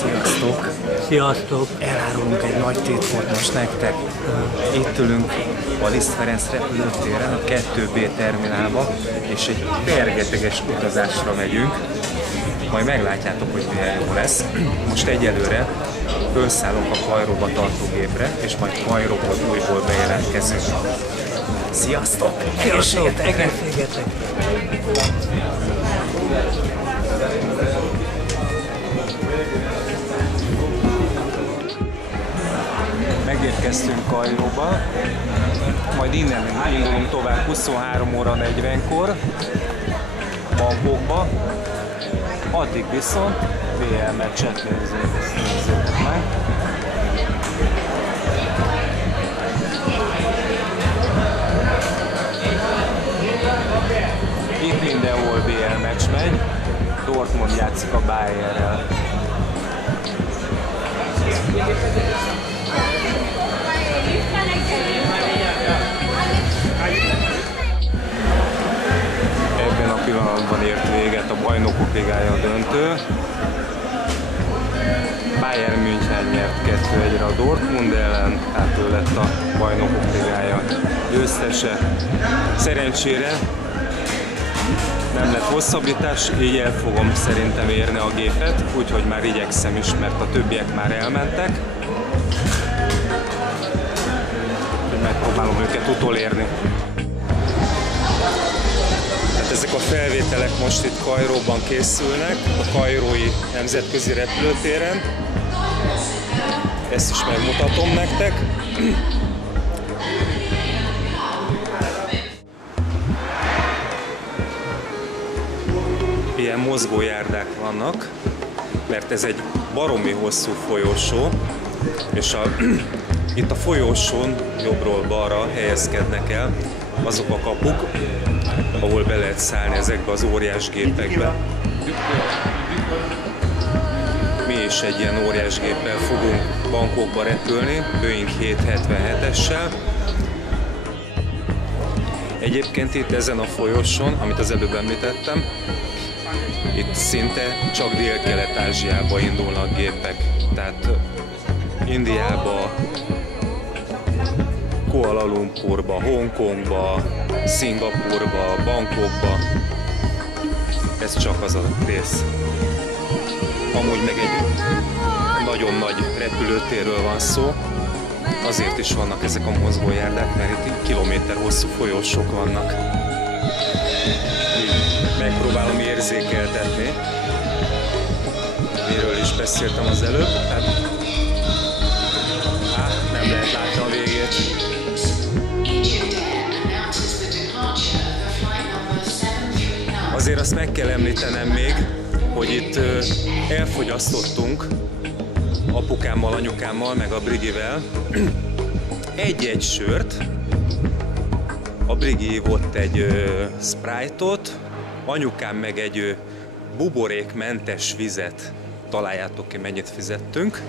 Sziasztok! Sziasztok! Elárulunk egy nagy titkot most nektek. Itt ülünk a Liszt Ferenc repülőtéren, a 2B terminálba, és egy pergeteges utazásra megyünk. Majd meglátjátok, hogy milyen jó lesz. Most egyelőre felszállunk a Kairóba tartó gépre, és majd Kairóból újból bejelentkezünk. Sziasztok! Egészségetek! Megérkeztünk Kairóba, majd innen indulunk tovább 23 óra 40-kor Bangkokba. Addig viszont VL meccset nézzétek meg. Itt mindenhol VL meccs megy, Dortmund játszik a Bayernrel. Ebben a pillanatban ért véget a Bajnokok Ligája döntő. Bayern München nyert 2-1-re a Dortmund ellen, tehát ő lett a Bajnokok Ligája győztese. Szerencsére nem lett hosszabbítás, így el fogom szerintem érni a gépet, úgyhogy már igyekszem is, mert a többiek már elmentek. Megpróbálom őket utolérni. Tehát ezek a felvételek most itt Kairóban készülnek, a kairói nemzetközi repülőtéren. Ezt is megmutatom nektek. Ilyen mozgójárdák vannak, mert ez egy baromi hosszú folyosó, és itt a folyosón jobbról balra helyezkednek el azok a kapuk, ahol be lehet szállni ezekbe az óriás gépekbe. Mi is egy ilyen óriás géppel fogunk Bangkokba repülni, Boeing 777-essel. Egyébként itt ezen a folyosón, amit az előbb említettem, itt szinte csak Dél-Kelet-Ázsiába indulnak gépek. Tehát Indiába, Kuala Lumpurba, Hongkongba, Szingapurba, Bangkokba. Ez csak az a rész. Amúgy meg egy nagyon nagy repülőtérről van szó. Azért is vannak ezek a mozgójárdák, mert itt kilométer hosszú folyósok vannak. Megpróbálom érzékeltetni, miről is beszéltem az előbb. Nem lehet látni a végét. Azért azt meg kell említenem még, hogy itt elfogyasztottunk apukámmal, anyukámmal, meg a Brigivel egy-egy sört. A Brigi ivott egy Sprite-ot, anyukám meg egy buborékmentes vizet. Találjátok ki, mennyit fizettünk.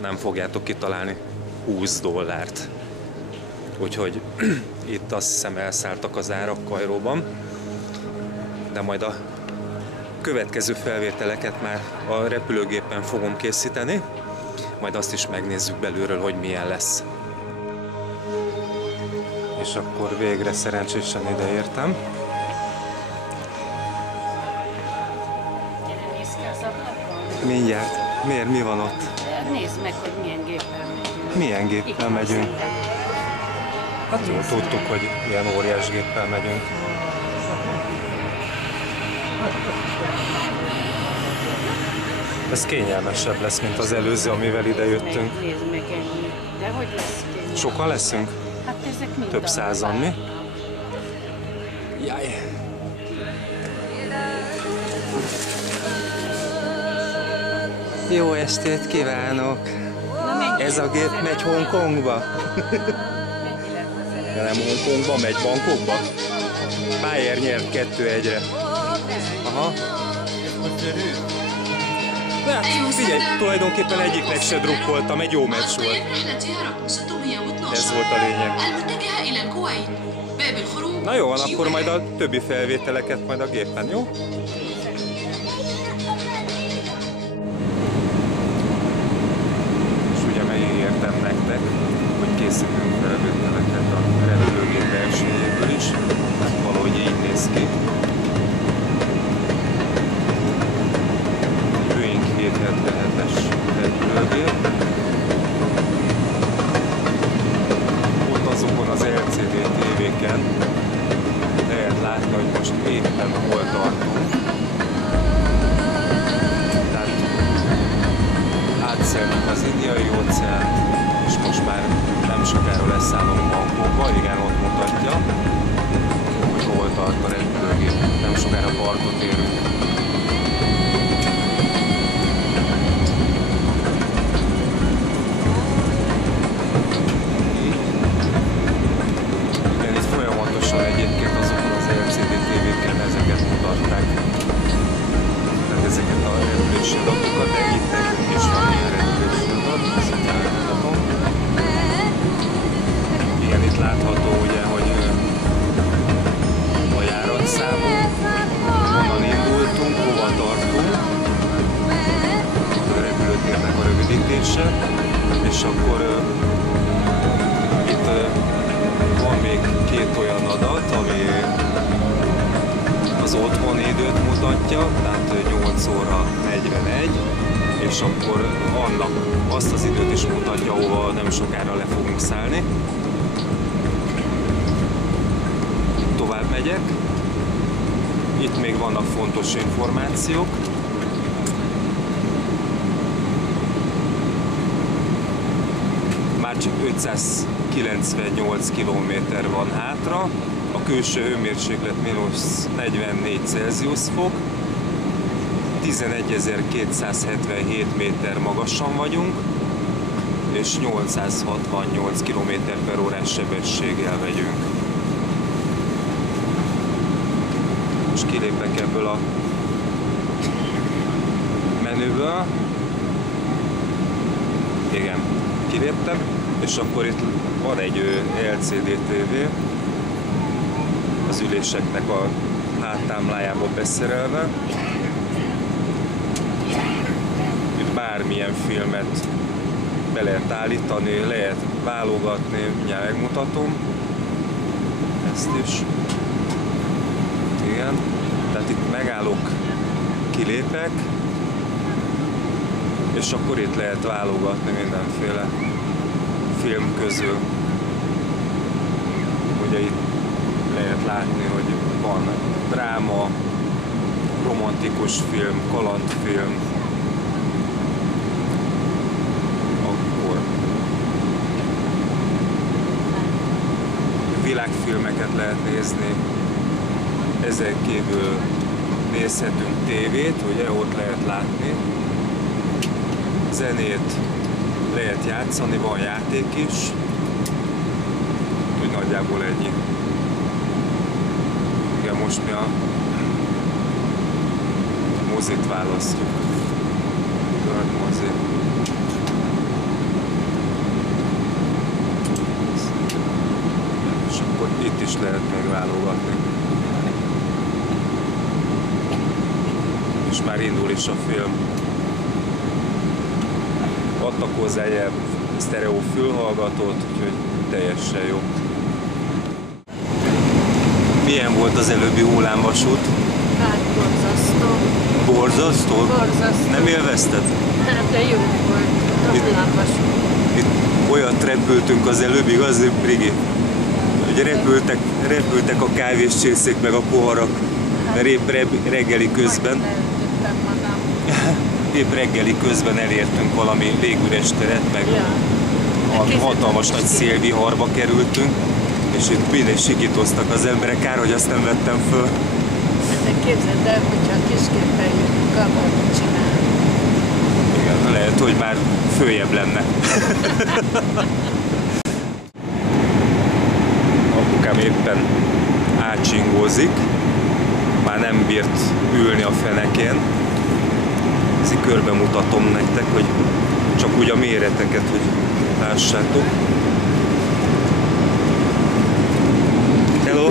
Nem fogjátok kitalálni, $20. Úgyhogy itt azt hiszem elszálltak az árak Kairóban. De majd a következő felvételeket már a repülőgépen fogom készíteni. Majd azt is megnézzük belülről, hogy milyen lesz. És akkor végre szerencsésen ide értem. Mindjárt. Miért? Mi van ott? Nézd meg, hogy milyen géppel megyünk. Milyen géppel megyünk? Hát jól tudtuk, hogy ilyen óriás géppel megyünk. Ez kényelmesebb lesz, mint az előző, amivel ide jöttünk. Nézd meg ennyi. De hogy lesz kényelmes? Sokan leszünk? Hát ezek mind Több százan, mi? Jaj! Jó estét kívánok! Ez a gép megy Hongkongba? De nem Hongkongba, megy Bangkokba? Bayern nyert 2-1-re. Aha. De hát figyelj, tulajdonképpen egyiknek se drukkoltam, egy jó meccs volt. Ez volt a lényeg. Na jó van, akkor majd a többi felvételeket majd a gépen, jó? teljesen, és akkor itt van még két olyan adat, ami az otthoni időt mutatja, tehát 8 óra 41, és akkor annak azt az időt is mutatja, ahova nem sokára le fogunk szállni. Tovább megyek. Itt még vannak fontos információk. Már csak 598 km van hátra. A külső hőmérséklet -44 Celsius fok. 11.277 méter magasan vagyunk, és 868 km/h sebességgel megyünk. Most kilépek ebből a menüből. Igen, kiléptem, és akkor itt van egy LCD TV az üléseknek a háttámlájába beszerelve. Itt bármilyen filmet be lehet állítani, lehet válogatni, mindjárt megmutatom ezt is. Igen, tehát itt megállok, kilépek, és akkor itt lehet válogatni mindenféle film közül. Ugye itt lehet látni, hogy van dráma, romantikus film, kalandfilm, akkor világfilmeket lehet nézni, ezen kívül nézhetünk tévét, ugye ott lehet látni, zenét lehet játszani, van játék is, úgy nagyjából ennyi. Igen, most mi a mozit választjuk. World mozi. És akkor itt is lehet még válogatni. És már indul is a film. Adtak hozzá egy sztereó fülhallgatót, úgyhogy teljesen jó. Milyen volt az előbbi hullámvasút? Hát borzasztó. Borzasztó? Borzasztó. Nem élvezted? Hát de jó volt a hullámvasút. Itt olyat repültünk az előbb, igaz, Brigi? Ugye repültek a kávéscsészék meg a poharak, mert épp reggeli közben. Épp reggeli közben elértünk valami légüres teret, meg hatalmas nagy szélviharba kerültünk, és itt mindig sikítoztak az emberek, kár, hogy azt nem vettem föl. De képzeld el, hogyha a kisképpen jövünk, abban mit csinálni. Igen, lehet, hogy már följebb lenne. Apukám éppen átsingózik, már nem bírt ülni a fenekén. Ezt körbe mutatom nektek, hogy csak úgy a méreteket, hogy lássátok. Hello!